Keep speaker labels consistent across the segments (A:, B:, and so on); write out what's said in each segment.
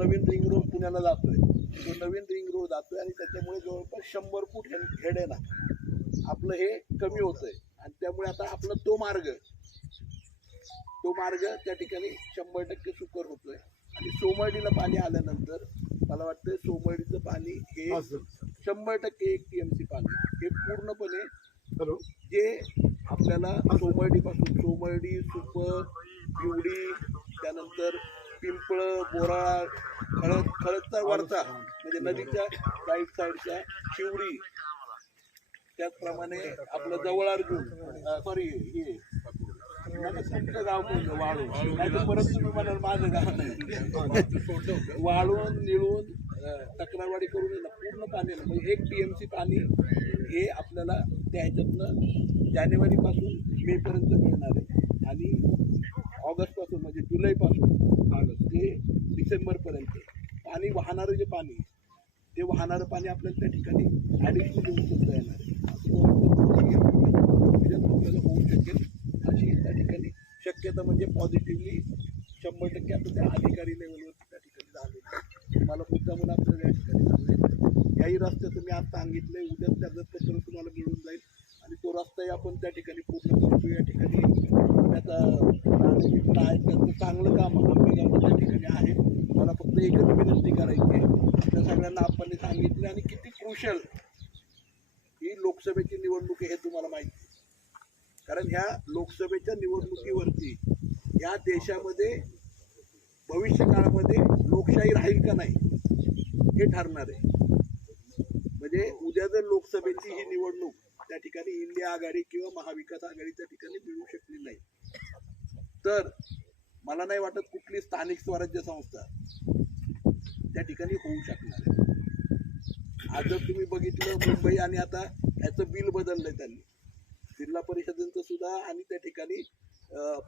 A: नवीन ring road पुण्याला जातोय. तो नवीन रिंग रोड जातोय आणि त्याच्यामुळे जवळपास शंभर फूट हे- हेड आहे ना. आपलं हे कमी होतंय. आणि त्यामुळे आता आपला तो मार्ग तो मार्ग त्या ठिकाणी शंभर टक्के सुकर होतोय. आणि सोमर्डीला पाणी आल्यानंतर मला वाटतं सोमर्डीचं पाणी हे शंभर टक्के एक टीएमसी पाणी हे पूर्णपणे जे आपल्याला सोमर्डीपासून सोमर्डी सुपर पिवडी त्यानंतर पिंपळ बोराळ खळद खळदचा वरचा म्हणजे नदीच्या राईट साईडच्या शिवडी त्याचप्रमाणे आपलं जवळ अर्जुन सॉरी हे तुमचं गाव कोणतं वाळून. नाही परत तुम्ही म्हणाल माझं गाव नाही. वाळून निळून तक्रारवाडी करून पूर्ण पाणी म्हणजे एक टीएमसी पाणी हे आपल्याला त्या ह्याच्यातनं जानेवारीपासून मेपर्यंत मिळणार आहे. आणि ऑगस्टपासून म्हणजे जुलैपासून ऑगस्ट डिसेंबरपर्यंत पाणी वाहणारं जे पाणी ते वाहणारं पाणी आपल्याला त्या ठिकाणी ॲडिशनल येऊन सुद्धा येणार आहे. म्हणजे होऊ शकेल अशी त्या ठिकाणी शक्यता म्हणजे पॉझिटिव्हली शंभर टक्के आता त्या अधिकारी लेवलवरती त्या ठिकाणी झालेलं आहे. मला मुद्दा म्हणून आपल्याला या ठिकाणी झालं याही रस्त्याचं मी आज सांगितलं उद्या त्याचं पत्र तुम्हाला मिळून जाईल आणि तो रस्ताही आपण त्या ठिकाणी पूर्ण करतो या चांगलं काम आम्ही त्या ठिकाणी आहे. मला फक्त एकच विनंती करायची आहे. त्या सगळ्यांना आपण सांगितलं आणि किती क्रुशल ही लोकसभेची निवडणूक आहे हे तुम्हाला माहिती कारण ह्या लोकसभेच्या निवडणुकीवरती या देशामध्ये भविष्य काळामध्ये लोकशाही राहील का नाही हे ठरणार आहे. म्हणजे उद्या जर लोकसभेची ही निवडणूक त्या ठिकाणी इंडिया आघाडी किंवा महाविकास आघाडीच्या ठिकाणी मिळू शकते तर मला नाही वाटत कुठली स्थानिक स्वराज्य संस्था त्या ठिकाणी होऊ शकणार आहे. आज जर तुम्ही बघितलं मुंबई आणि आता ह्याचं बिल बदललंय त्यांनी. जिल्हा परिषदेचं सुद्धा आणि त्या ठिकाणी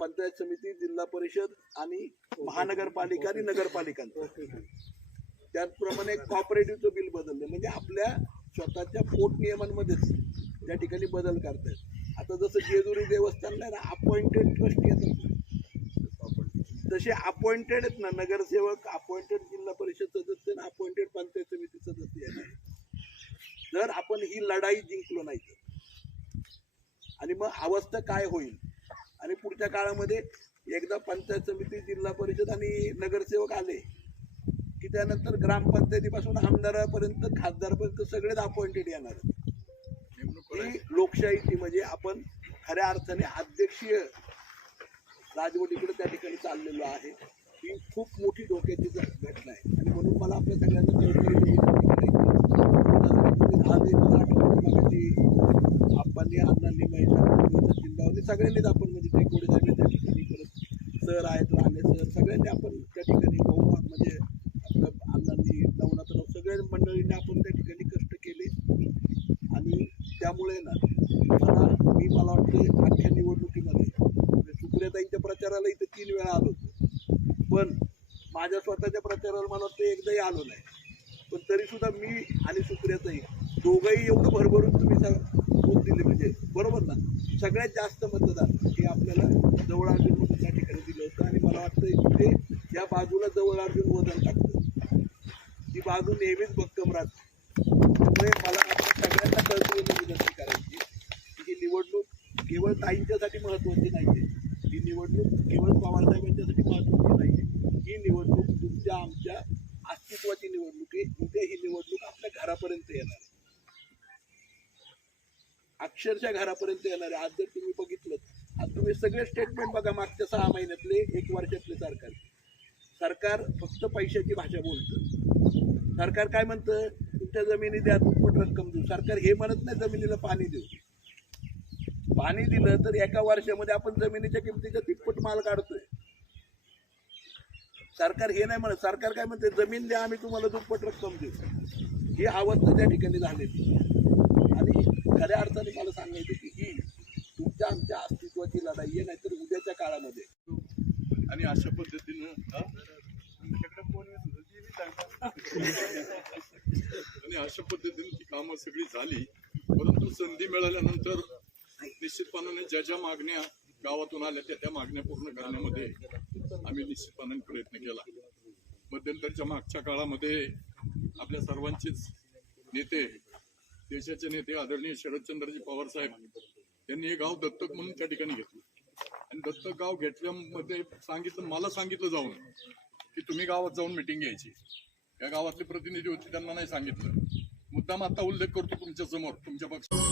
A: पंचायत समिती जिल्हा परिषद आणि महानगरपालिका आणि नगरपालिकांचं. त्याचप्रमाणे कॉपरेटिव्हचं बिल बदललं म्हणजे आपल्या स्वतःच्या पोट नियमांमध्येच त्या ठिकाणी बदल करतायत. आता जसं जेजुरी देवस्थानला ना अपॉइंटेड ट्रस्ट येतात तसे अपॉइंटेड आहेत ना नगरसेवक अपॉइंटेड जिल्हा परिषद सदस्य आणि अपॉइंटेड पंचायत समिती सदस्य येणार आहे. जर आपण ही लढाई जिंकलो नाही तर. आणि मग अवस्था काय होईल? आणि पुढच्या काळामध्ये एकदा पंचायत समिती जिल्हा परिषद आणि नगरसेवक आले की त्यानंतर ग्रामपंचायतीपासून आमदारापर्यंत खासदारपर्यंत सगळेच अपॉइंटेड येणार ही लोकशाहीची म्हणजे आपण खऱ्या अर्थाने अध्यक्षीय राजवटीकडे त्या ठिकाणी चाललेलो आहे. ही खूप मोठी धोक्याची घटना आहे. आणि म्हणून मला आपल्या सगळ्यांना आप्पांनी अण्णांनी महेशांनी सचिन सगळ्यांनीच आपण म्हणजे ते कोडे झाले त्या ठिकाणी. परत सर आहेत राणे सर सगळ्यांनी आपण त्या ठिकाणी गौरव म्हणजे आपलं अण्णांनी नवनाथराव सगळ्या मंडळींनी आपण त्या ठिकाणी त्यामुळे ना मला मी मला वाटतं अख्ख्या निवडणुकीमध्ये म्हणजे सुप्रियाताईंच्या प्रचाराला इथं तीन वेळा आलो होतो. पण माझ्या स्वतःच्या प्रचाराला मला वाटतं एकदाही आलो नाही. पण तरीसुद्धा मी आणि सुप्रियाताई दोघंही एवढं भरभरून तुम्ही सग- मत दिले म्हणजे बरोबर ना? सगळ्यात जास्त मतदान हे आपल्याला जवळ अर्जुन म्हणून ठिकाणी दिलं होतं आणि मला वाटतं ते या बाजूला जवळ अर्जुन वजन टाकतं. ती बाजू नेहमीच भक्कम राहते. त्यामुळे मला आपण सगळ्यांना कळकळीने विनंती करायची की ही निवडणूक केवळ ताईंच्यासाठी महत्त्वाची नाही आहे ही निवडणूक केवळ पवारसाहेबांच्यासाठी महत्त्वाची नाही आहे ही निवडणूक तुमच्या आमच्या अस्तित्वाची निवडणूक आहे. उद्या ही निवडणूक आपल्या घरापर्यंत येणार आहे. अक्षरशः घरापर्यंत येणार आहे. आज जर तुम्ही बघितलं आज तुम्ही सगळे स्टेटमेंट बघा मागच्या सहा महिन्यातले एक वर्षातले सरकार. सरकार फक्त पैशाची भाषा बोलतं. सरकार काय म्हणतं? तुमच्या जमिनी द्या दुप्पट रक्कम देऊ. सरकार हे म्हणत नाही जमिनीला पाणी देऊ. पाणी दिलं तर एका वर्षामध्ये आपण जमिनीच्या किमतीच्या तिप्पट माल काढतोय. सरकार हे नाही म्हणत सरकार काय म्हणते जमीन द्या आम्ही तुम्हाला दुप्पट रक्कम देऊ. ही अवस्था त्या ठिकाणी झालेली. आणि खऱ्या अर्थाने मला सांगायचं की ही तुमच्या आमच्या अस्तित्वाची लढाई आहे नाहीतर उद्याच्या काळामध्ये.
B: आणि अशा पद्धतीनं हा? आणि अशा पद्धतीने ती कामं सगळी झाली परंतु संधी मिळाल्यानंतर निश्चितपणाने ज्या ज्या मागण्या गावातून आल्या त्या त्या मागण्या पूर्ण करण्यामध्ये आम्ही निश्चितपणाने प्रयत्न केला. मध्यंतरच्या मागच्या काळामध्ये आपल्या सर्वांचेच नेते देशाचे नेते आदरणीय शरदचंद्रजी पवार साहेब यांनी हे गाव दत्तक म्हणून त्या ठिकाणी घेतलं. आणि दत्तक गाव घेतल्यामध्ये सांगितलं मला सांगितलं जाऊन की तुम्ही गावात जाऊन मिटिंग घ्यायची. या गावातले प्रतिनिधी होते त्यांना नाही सांगितलं. मुद्दाम आता उल्लेख करतो तुमच्यासमोर तुमच्या पक्षात